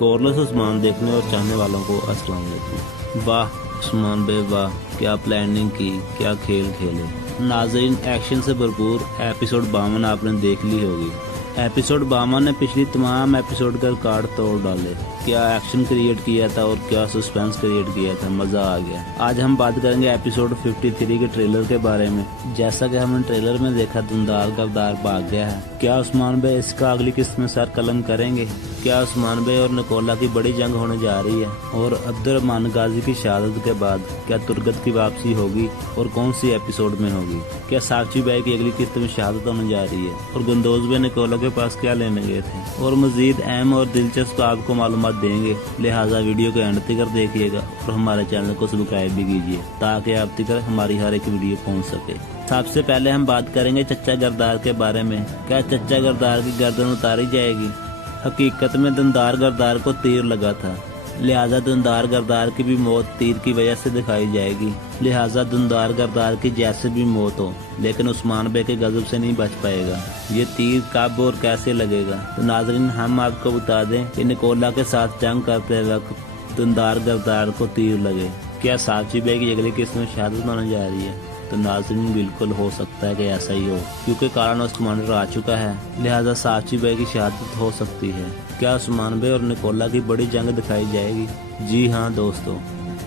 کرلوس عثمان دیکھنے اور چاہنے والوں کو السلام علیکم۔ واہ عثمان بے واہ، کیا پلاننگ کی، کیا کھیل کھیلے۔ ناظرین، ایکشن سے بھرپور ایپیسوڈ 52 آپ نے دیکھ لی ہوگی۔ ایپیسوڈ 52 نے پچھلی تمام ایپیسوڈ کا ریکارڈ توڑ ڈالے۔ کیا ایکشن کریٹ کیا تھا اور کیا سسپینس کریٹ کیا تھا، مزہ آ گیا۔ آج ہم بات کریں گے ایپیسوڈ 53 کے ٹریلر کے بارے میں۔ جیسا کہ ہم نے ٹریلر میں دیکھا، دندار کردار بھاگ گیا ہے۔ کیا عثمان بھائی اس کا اگلی قسط میں سر قلم کریں گے؟ کیا عثمان بھائی اور نکولا کی بڑی جنگ ہونے جا رہی ہے؟ اور عبدالرحمن غازی کی شہادت کے بعد کیا ترگت کی واپسی ہوگی اور کون سی ایپیسوڈ میں ہوگی؟ کیا ساکچی بائی کی اگلی قسط میں شہادت ہونے جا رہی ہے؟ اور گندوز بھائی نکولا کے پاس کیا لینے گئے تھے؟ اور مزید اہم اور دلچسپ آپ کو معلومات دیں گے، لہٰذا ویڈیو کو اینڈ تک دیکھیے گا اور ہمارے چینل کو سبسکرائب بھی کیجیے تاکہ آپ تک ہماری ہر ایک ویڈیو پہنچ سکے۔ سب سے پہلے ہم بات کریں گے چچا گردار کے بارے میں۔ کیا چچا گردار کی گردن اتاری جائے گی؟ حقیقت میں دندار گردار کو تیر لگا تھا، لہٰذا دندار گردار کی بھی موت تیر کی وجہ سے دکھائی جائے گی، لہٰذا دندار گردار کی جیسے بھی موت ہو لیکن عثمان بے کے غضب سے نہیں بچ پائے گا۔ یہ تیر کب اور کیسے لگے گا؟ تو ناظرین، ہم آپ کو بتا دیں کہ نکولا کے ساتھ جنگ کرتے وقت دندار گردار کو تیر لگے۔ کیا ساکچی بے کی اگلی قسط میں شہادت ہونے جا رہی ہے؟ تو ناظرین، بالکل ہو سکتا ہے کہ ایسا ہی ہو، کیونکہ کارن عثمان آ چکا ہے، لہٰذا ساکچی بائی کی شہادت ہو سکتی ہے۔ کیا عثمان بھائی اور نکولا کی بڑی جنگ دکھائی جائے گی؟ جی ہاں دوستو،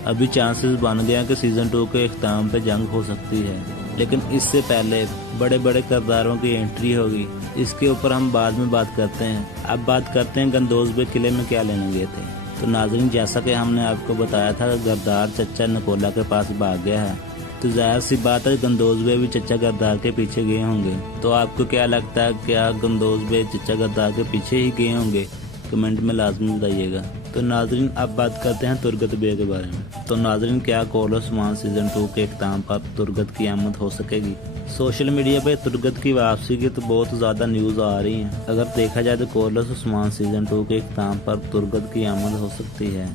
ابھی چانسز بن گیا کہ سیزن 2 کے اختتام پہ جنگ ہو سکتی ہے، لیکن اس سے پہلے بڑے بڑے کرداروں کی انٹری ہوگی۔ اس کے اوپر ہم بعد میں بات کرتے ہیں۔ اب بات کرتے ہیں گندوز بھائی قلعے میں کیا لینے گئے تھے۔ تو ناظرین، جیسا کہ ہم نے آپ کو بتایا تھا کہ گردار چچا نکولا کے پاس بھاگ گیا ہے، تو ظاہر سی بات ہے گندوز بھائی بھی چچا گردار کے پیچھے گئے ہوں گے۔ تو آپ کو کیا لگتا ہے، کیا گندوز بھائی چچا گردار کے پیچھے ہی گئے ہوں گے؟ کمنٹ میں لازمی بتائیے گا۔ تو ناظرین، اب بات کرتے ہیں ترگت بے کے بارے میں۔ تو ناظرین، کیا کرلوس عثمان سیزن 2 کے اختتام پر ترگت کی آمد ہو سکے گی؟ سوشل میڈیا پہ ترگت کی واپسی کی تو بہت زیادہ نیوز آ رہی ہیں۔ اگر دیکھا جائے تو کرلوس عثمان سیزن 2 کے اختتام پر ترگت کی آمد ہو سکتی ہے۔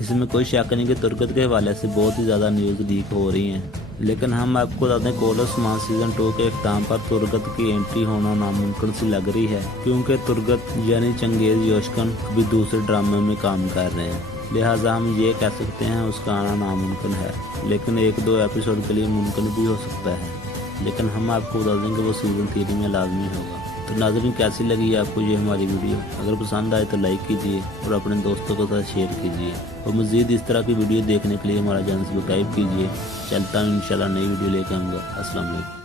اس میں کوئی شک نہیں کہ ترگت کے حوالے سے بہت ہی زیادہ نیوز لیک ہو رہی ہیں، لیکن ہم آپ کو بتاتے ہیں کرلوس عثمان سیزن 2 کے اختتام پر ترگت کی انٹری ہونا ناممکن سی لگ رہی ہے، کیونکہ ترگت یعنی چنگیز یوشکن بھی دوسرے ڈرامے میں کام کر رہے ہیں، لہٰذا ہم یہ کہہ سکتے ہیں اس کا آنا ناممکن ہے، لیکن 1-2 ایپیسوڈ کے لیے ممکن بھی ہو سکتا ہے، لیکن ہم آپ کو بتا دیں کہ وہ سیزن 3 میں لازمی ہوگا۔ تو ناظرین، کیسی لگی آپ کو یہ ہماری ویڈیو؟ اگر پسند آئے تو لائک کیجیے اور اپنے دوستوں کے ساتھ شیئر کیجیے، اور مزید اس طرح کی ویڈیو دیکھنے کے لیے ہمارا چینل سبسکرائب کیجیے۔ چلتا ہوں، انشاءاللہ نئی ویڈیو لے کے آؤں گا۔ السلام علیکم۔